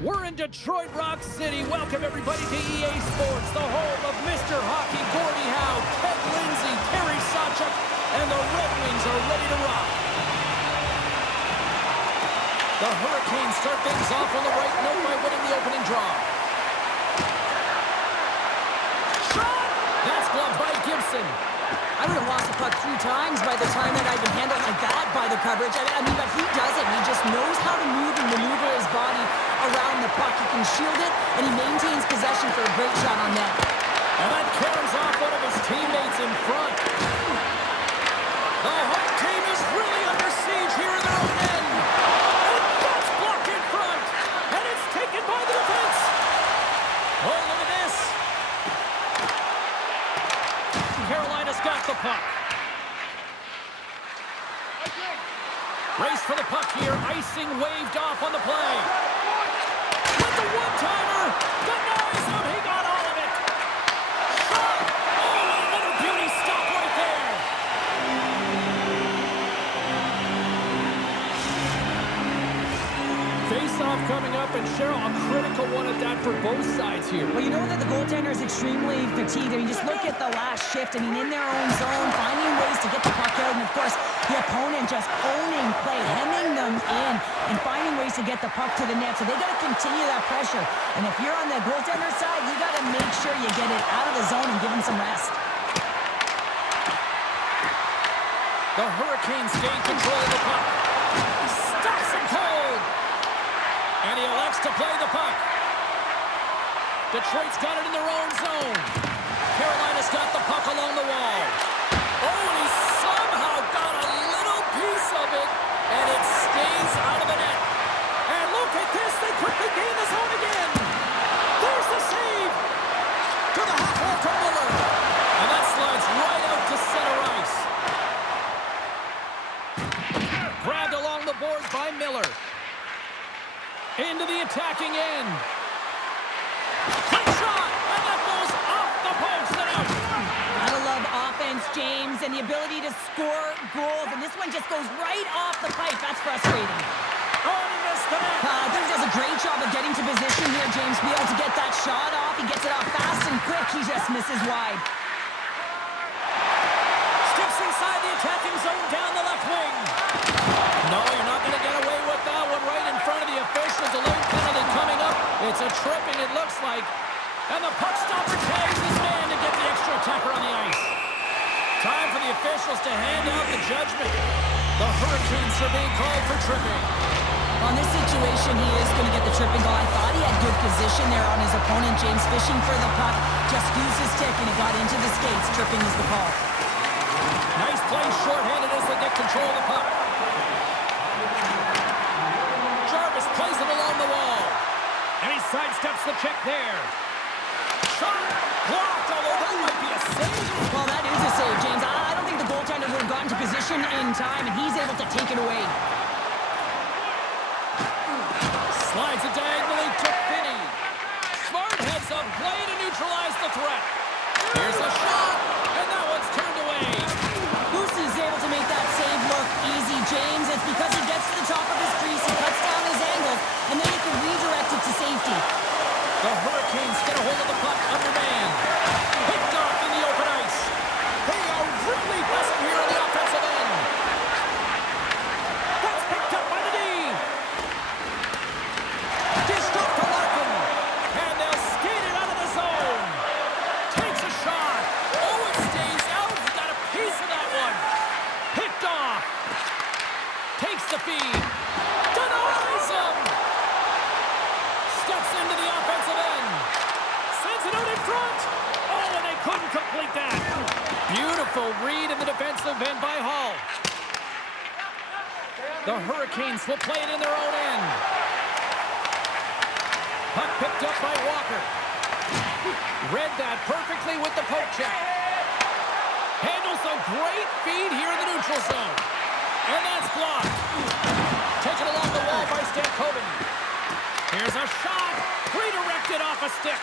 We're in Detroit Rock City. Welcome, everybody, to EA Sports, the home of Mr. Hockey, Gordie Howe, Ted Lindsay, Terry Sawchuk, and the Red Wings are ready to rock. The Hurricanes start things off on the right note by winning the opening draw. Shot! That's blocked by Gibson. I would have lost the puck 3 times by the time that I've been handled like that by the coverage. I mean, but he does it. He just knows how to move and maneuver his body around the puck. He can shield it, and he maintains possession for a great shot on net. And that carries off one of his teammates in front. The home team is really under siege here in their own end. And that's blocked in front. And it's taken by the defense. Oh, look at this. Carolina's got the puck. Race for the puck here. Icing waved off on the play. With the one-timer. Denies him. He got all of it. Shot. Oh, another beauty stop right there. Face-off coming up, and Cheryl, a critical one at that for both sides here. Well, you know that the goaltender is extremely fatigued. I mean, just look at the last shift. I mean, in their own zone, finding ways to get the puck out. And, of course, the opponent just owning play, hemming them in, and finding ways to get the puck to the net. So they got to continue that pressure. And if you're on the goaltender side, you got to make sure you get it out of the zone and give him some rest. The Hurricanes gain control of the puck. Stops him cold. And he elects to play the puck. Detroit's got it in their own zone. Carolina's got the puck along the wall. Oh, and he somehow got a little piece of it, and it stays out of the net. And look at this. They quickly gain the zone again. There's the save. To the half wall to Miller. And that slides right out to center ice. Grabbed along the boards by Miller. Into the attacking end. Quick shot, and that goes off the post and out. I love offense, James, and the ability to score goals, and this one just goes right off the pipe. That's frustrating. Oh, and he missed the net. I think he does a great job of getting to position here, James. Be able to get that shot off. He gets it off fast and quick. He just misses wide. Steps inside the attacking zone down the left wing. No, you're not going to get away with that one right in front of the official. Delayed penalty coming up. It's a tripping, it looks like. And the puck stopper tags his man to get the extra attacker on the ice. Time for the officials to hand out the judgment. The Hurricanes are being called for tripping. On this situation, he is going to get the tripping goal. I thought he had good position there on his opponent. James fishing for the puck. Just used his stick, and it got into the skates. Tripping is the call. Nice play shorthanded as they get control of the puck. Jarvis plays it along the wall. And he sidesteps the check there. Shot blocked, although that might be a save. Well, that is a save, James. I don't think the goaltender would have gotten to position in time, and he's able to take it away. Slides it diagonally to Finney. Smart heads up play to neutralize the threat. Here's a shot, and that one's turned away. Lucy's able to make that save look easy, James. It's because he gets to the top of his crease, he cuts down his angles, and then he can redirect it to safety. The Hurricanes get a hold of the puck under man. Picked off in the open ice. They are really buzzing here on the offensive end. That's picked up by the D. Dished off to Larkin. And they'll skate it out of the zone. Takes a shot. Oh, it stays out. He got a piece of that one. Picked off. Takes the feed. Denies him. Steps into the offensive end. Sends it out in front. Oh, and they couldn't complete that. Beautiful read in the defensive end by Hall. The Hurricanes will play it in their own end. Puck picked up by Walker. Read that perfectly with the poke check. Handles a great feed here in the neutral zone. And that's blocked. Taken along the wall by Stankoven. Here's a shot. Redirected off a stick.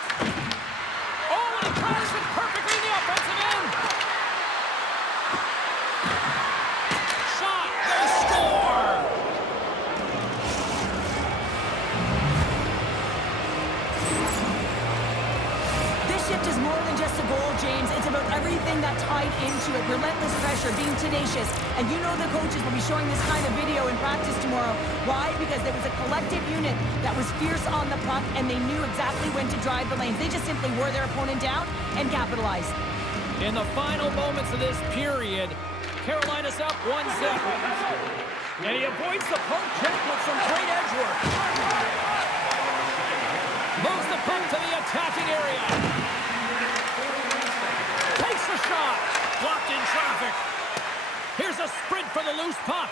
Oh, and he crashes it perfectly in the offensive end. Shot. They score. everything that tied into it. Relentless pressure, being tenacious. And you know the coaches will be showing this kind of video in practice tomorrow. Why? Because there was a collective unit that was fierce on the puck, and they knew exactly when to drive the lanes. They just simply wore their opponent down and capitalized. In the final moments of this period, Carolina's up 1-0. And he avoids the poke check with some great edge work. Moves the puck to the attacking area. Takes the shot. Blocked in traffic. Here's a sprint for the loose puck.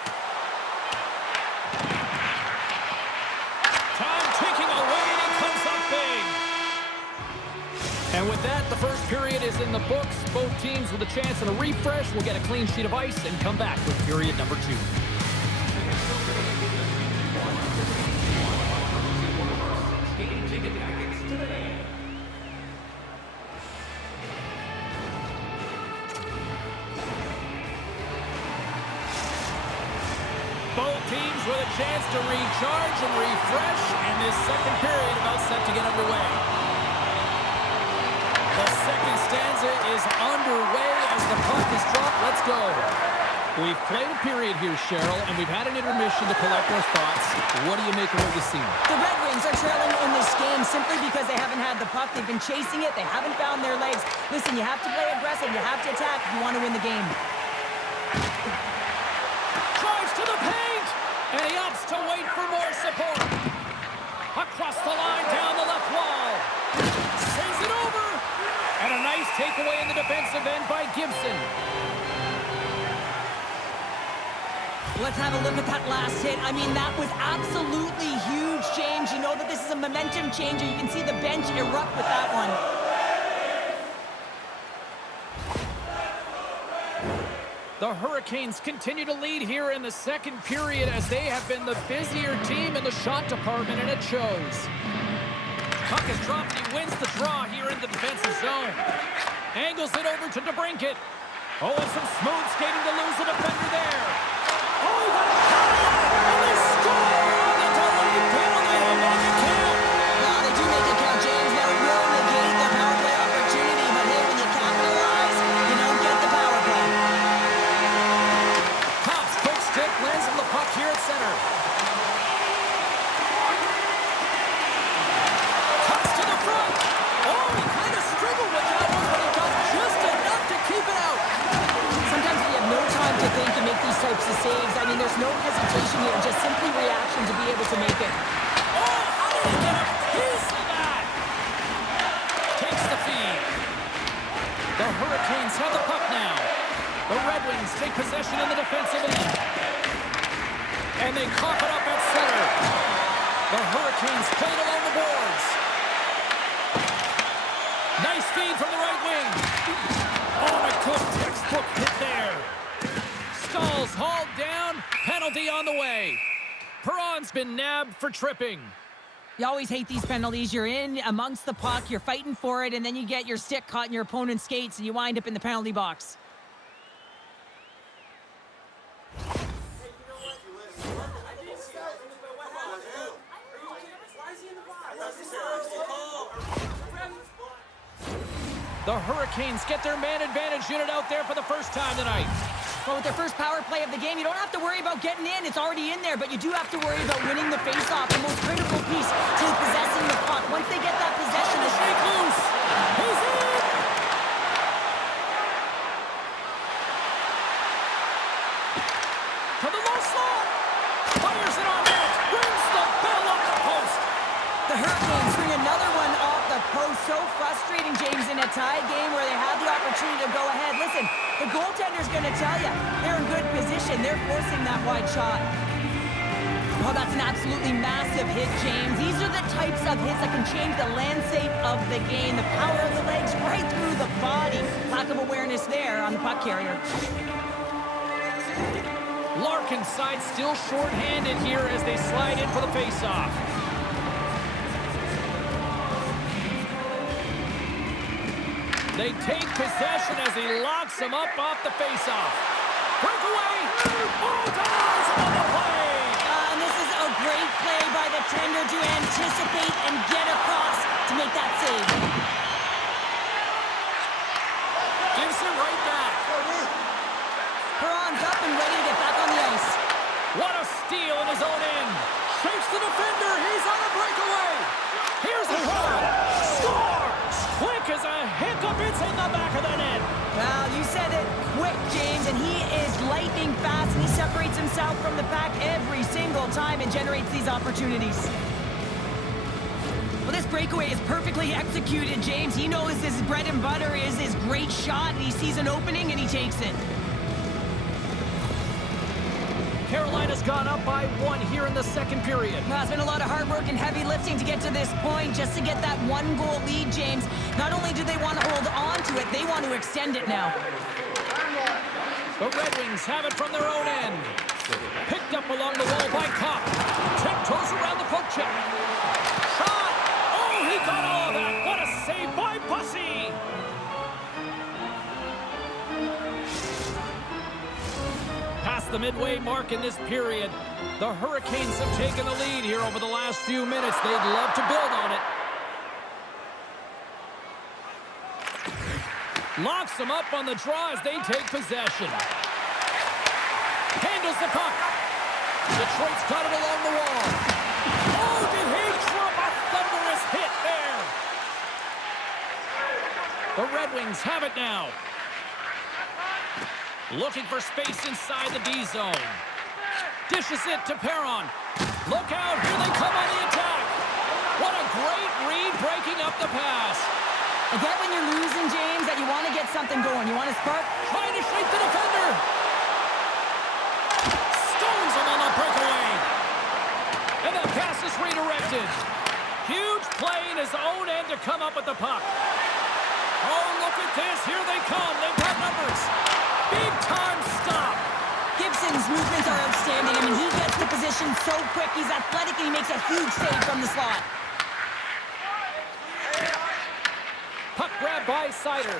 Time ticking away, and he comes up big. And with that, the first period is in the books. Both teams with a chance and a refresh will get a clean sheet of ice and come back with period number 2. Both teams with a chance to recharge and refresh, and this second period about set to get underway. The second stanza is underway as the puck is dropped. Let's go. We've played a period here, Cheryl, and we've had an intermission to collect our thoughts. What do you make of what you've seen? The Red Wings are trailing in this game simply because they haven't had the puck. They've been chasing it. They haven't found their legs. Listen, you have to play aggressive. You have to attack if you want to win the game. Drives to the paint, and he opts to wait for more support. Across the line, down the left wall. Sends it over. And a nice takeaway in the defensive end by Gibson. Let's have a look at that last hit. I mean, that was absolutely huge, James. You know that this is a momentum changer. You can see the bench erupt with that one. The Hurricanes continue to lead here in the second period as they have been the busier team in the shot department, and it shows. Puck is dropped, and he wins the draw here in the defensive zone. Angles it over to DeBrincat. Oh, and some smooth skating to lose the defender there. Oh, he got a shot, and they score on the delayed penalty to make it count. Well, they do make it count, James. Now, it will negate the power play opportunity, but hey, when you capitalize, you don't get the power play. Pops, quick stick, lands on the puck here at center. Cuts to the front. Oh, he kind of struggled with that one, but he got just enough to keep it out. Sometimes we have no time to think and make these types of saves. I mean, there's no hesitation here, just simply reaction to be able to make it. Oh, how did he get a piece of that? Takes the feed. The Hurricanes have the puck now. The Red Wings take possession in the defensive end. And they cough it up at center. The Hurricanes play it along the boards. Nice feed from the right wing. Oh, a good textbook hit there. Stalls hauled down. Penalty on the way. Perron's been nabbed for tripping. You always hate these penalties. You're in amongst the puck, you're fighting for it, and then you get your stick caught in your opponent's skates, and you wind up in the penalty box. The Hurricanes get their man advantage unit out there for the first time tonight. Well, with their first power play of the game, you don't have to worry about getting in. It's already in there, but you do have to worry about winning the faceoff, the most critical piece to possessing the puck. Once they get that possession, the shake loose. He's in. To the low slot. Fires it on net. Rings the bell up the post. The Hurricanes bring another one off the post. So frustrating, James, in a tie game where they had the opportunity to go ahead. Listen, the goaltender's going to tell you they're in good position. They're forcing that wide shot. Oh, that's an absolutely massive hit, James. These are the types of hits that can change the landscape of the game. The power of the legs right through the body. Lack of awareness there on the puck carrier. Larkin's side still short-handed here as they slide in for the face-off. They take possession as he locks him up off the face-off. Breakaway! Oh, denies him on the play! And this is a great play by the tender to anticipate and get across to make that save. Gives it right back. Perron's up and ready to get back on the ice. What a steal in his own end. Shakes the defender. He's on a breakaway. Here's a shot. Scores! Quick as a hiccup. It's in the back of the net. Well, you said it quick, James, and he is lightning fast, and he separates himself from the pack every single time and generates these opportunities. Well, this breakaway is perfectly executed, James. He knows his bread and butter is his great shot, and he sees an opening, and he takes it. Carolina's gone up by 1 here in the second period. Well, it's been a lot of hard work and heavy lifting to get to this point, just to get that 1-goal lead, James. Not only do they want to hold on to it, they want to extend it now. The Red Wings have it from their own end. Picked up along the wall by Kopp. Tiptoes around the poke check. Shot! Oh, he got all of that. What a save by Bussy! Past the midway mark in this period, the Hurricanes have taken the lead here over the last few minutes. They'd love to build on it. Locks them up on the draw as they take possession. Handles the puck. Detroit's got it along the wall. Oh, did he drop a thunderous hit there? The Red Wings have it now. Looking for space inside the D zone. Dishes it to Perron. Look out, here they come on the attack. What a great read breaking up the pass. I get when you're losing, James, that you want to get something going. You want to spark? Trying to shake the defender. Stones him on the breakaway. And the pass is redirected. Huge play in his own end to come up with the puck. Oh, look at this. Here they come. They've got numbers. Big time stop. Gibson's movements are outstanding. I mean, he gets the position so quick. He's athletic, and he makes a huge save from the slot. Puck grab by Sider.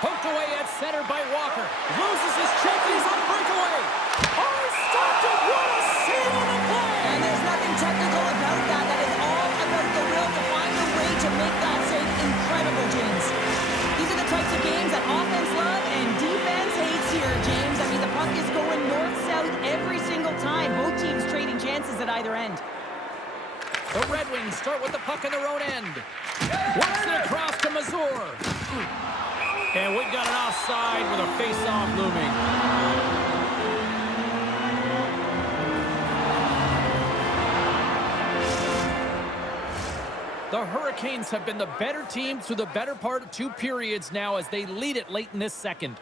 Poked away at center by Walker. Loses his check. He's on breakaway. Oh, stopped it. What a save on the play. And there's nothing technical about that. That is all about the will to find a way to make that save incredible, James. These are the types of games that offense loves and defense hates here, James. I mean, the puck is going north-south every single time. Both teams trading chances at either end. The Red Wings start with the puck in their own end. Works it across to Mazur. And we've got an offside with a face-off looming. The Hurricanes have been the better team through the better part of 2 periods now as they lead it late in this second.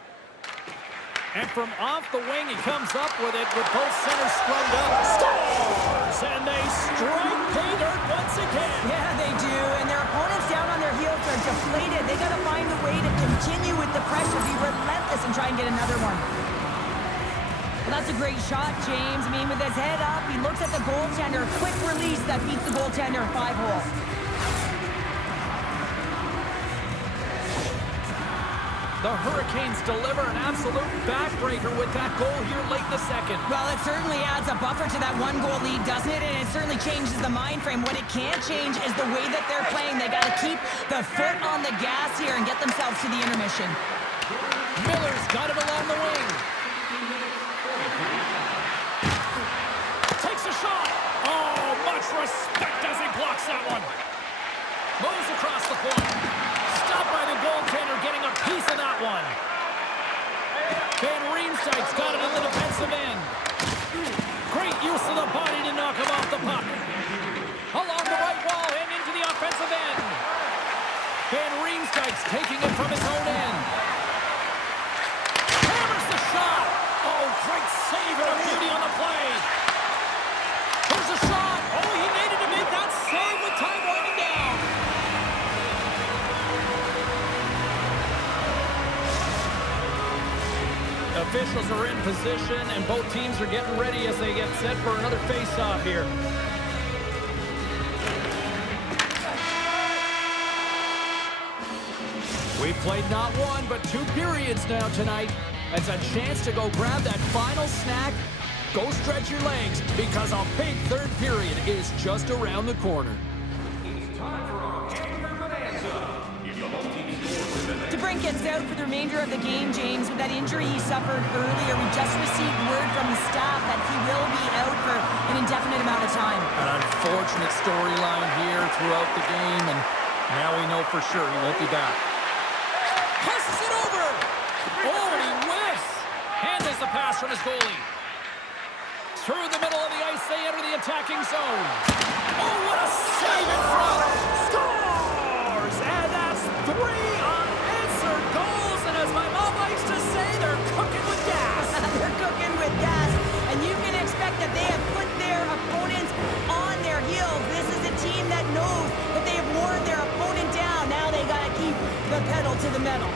And from off the wing, he comes up with it with both centers scrubbed up. Scores! And they strike pay dirt once again. Yeah, they do. And their opponents down on their heels are deflated. They got to find a way to continue with the pressure, be relentless, and try and get another one. Well, that's a great shot, James. I mean, with his head up, he looks at the goaltender. Quick release that beats the goaltender 5-hole. The Hurricanes deliver an absolute backbreaker with that goal here late in the second. Well, it certainly adds a buffer to that 1-goal lead, doesn't it? And it certainly changes the mind frame. What it can't change is the way that they're playing. They got to keep the foot on the gas here and get themselves to the intermission. Miller's got it along the wing. Takes a shot. Oh, much respect as he blocks that one. Moves across the point. Stopped by the goaltender, getting a piece of that one. Van Riemsdyk's got it in the defensive end. Great use of the body to knock him off the puck. Along the right wall and into the offensive end. Van Riemsdyk's taking it from his own end. Hammers the shot. Oh, great save and a beauty on the play. There's a shot. Oh, he needed to make that save with time winding down. Officials are in position, and both teams are getting ready as they get set for another face-off here. We've played not 1, but 2 periods now tonight. It's a chance to go grab that final snack. Go stretch your legs, because a big third period is just around the corner. To DeBrincat's out for the remainder of the game, James, with that injury he suffered earlier. We just received word from the staff that he will be out for an indefinite amount of time. An unfortunate storyline here throughout the game, and now we know for sure he won't be back. Passes it over! Oh, and he whiffs! Handles the pass from his goalie. Through the middle of the ice, they enter the attacking zone. Oh, what a save in front! Scores! And that's 3 unanswered goals, and as my mom likes to say, they're cooking with gas. They're cooking with gas, and you can expect that they have put their opponents on their heels. This is a team that knows that they have worn their opponent down. Now they got to keep the pedal to the metal.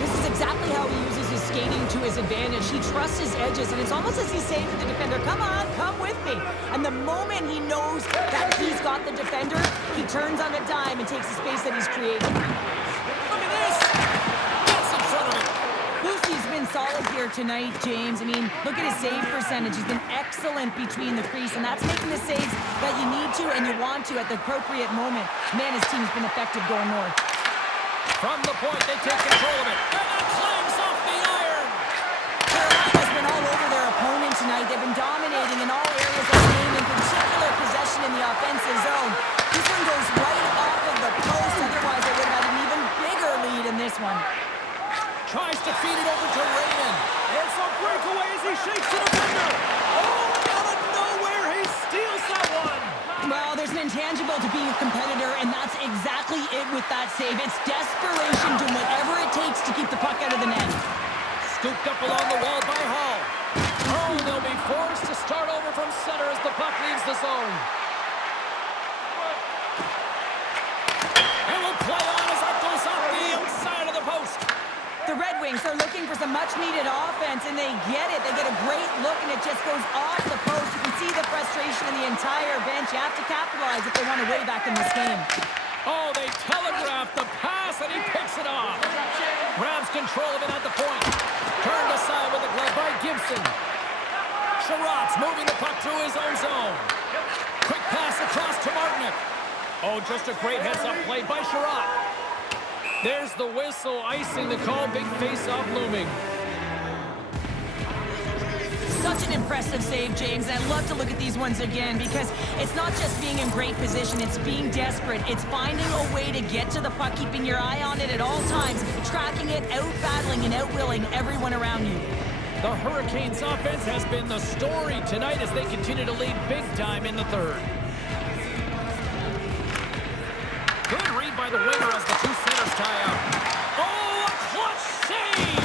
This is exactly how he uses his skating to his advantage. He trusts his edges, and it's almost as he's saying to the defender, come on, come with me. And the moment he knows that he's got the defender, he turns on a dime and takes the space that he's created. Look at this! That's in front of him. Lucy's been solid here tonight, James. I mean, look at his save percentage. He's been excellent between the crease, and that's making the saves that you need to and you want to at the appropriate moment. Man, his team's been effective going north. From the point, they take control of it. And that clangs off the iron. Carolina's been all over their opponent tonight. They've been dominating in all areas of the game, in particular possession in the offensive zone. This one goes right off of the post. Otherwise, they would have had an even bigger lead in this one. Tries to feed it over to Raymond. It's a breakaway as he shakes the defender. Oh, out of nowhere, he steals that one. Well, there's an intangible to being a competitor, and that's exactly it with that save. It's desperation, doing whatever it takes to keep the puck out of the net. Scooped up along the wall by Hall. Oh, they'll be forced to start over from center as the puck leaves the zone. And will play on as that goes off the outside of the post. The Red Wings are looking for some much-needed offense, and they get it. They get a great look, and it just goes off the post. You can see the frustration in the entire bench. You have to capitalize if they want to way back in this game. Oh, they telegraph the pass, and he picks it off. Grabs control of it at the point. Turned aside with the glove by Gibson. Sherratt's moving the puck through his own zone. Quick pass across to Martinick. Oh, just a great heads-up play by Sherratt. There's the whistle, icing the call, big face-off looming. Such an impressive save, James. And I'd love to look at these ones again because it's not just being in great position, it's being desperate. It's finding a way to get to the puck, keeping your eye on it at all times, tracking it, out-battling and out-willing everyone around you. The Hurricanes' offense has been the story tonight as they continue to lead big time in the third. Good read by the winger as the two centers tie up. Oh, a clutch save!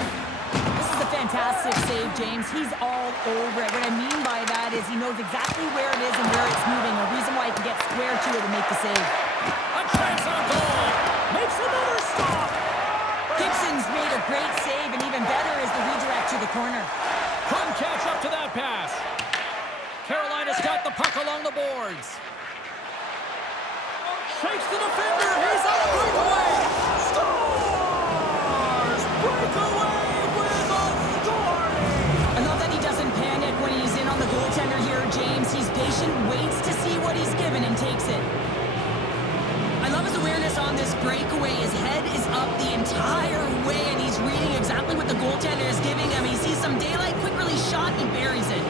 This is a fantastic save, James. He's all over it. What I mean by that is he knows exactly where it is and where it's moving. A reason why he can get square to it and make the save. A chance on goal! Makes another stop! Gibson's made a great save, and even better is the redirect to the corner. Couldn't catch up to that pass. Carolina's got the puck along the boards. Shakes the defender. He's on a breakaway. Scores! Breakaway with authority. I love that he doesn't panic when he's in on the goaltender here, James. He's patient, waits to see what he's given, and takes it. I love his awareness on this breakaway. His head is up the entire way, and he's reading exactly what the goaltender is giving him. He sees some daylight, quick release shot, and he buries it.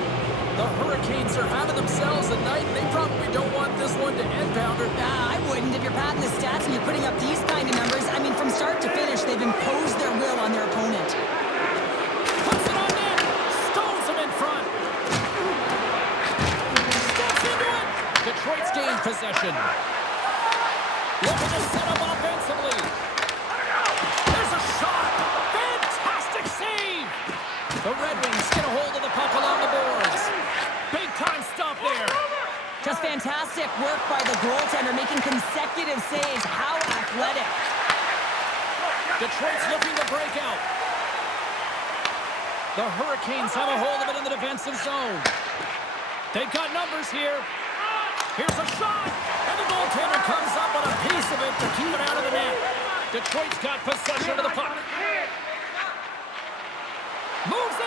The Hurricanes are having themselves a night. They probably don't want this one to end, Pounder. I wouldn't if you're padding the stats and you're putting up these kind of numbers. I mean, from start to finish, they've imposed their will on their opponent. Puts it on net. Stones him in front. Steps into it. Detroit's gained possession. Looking to set up offensively. There's a shot. Fantastic save. The Red Wings get a hold of the puck along the boards. Big time stop there. Just fantastic work by the goaltender, making consecutive saves. How athletic. Detroit's looking to break out. The Hurricanes have a hold of it in the defensive zone. They've got numbers here. Here's a shot. And the goaltender comes up on a piece of it to keep it out of the net. Detroit's got possession of the puck. Moves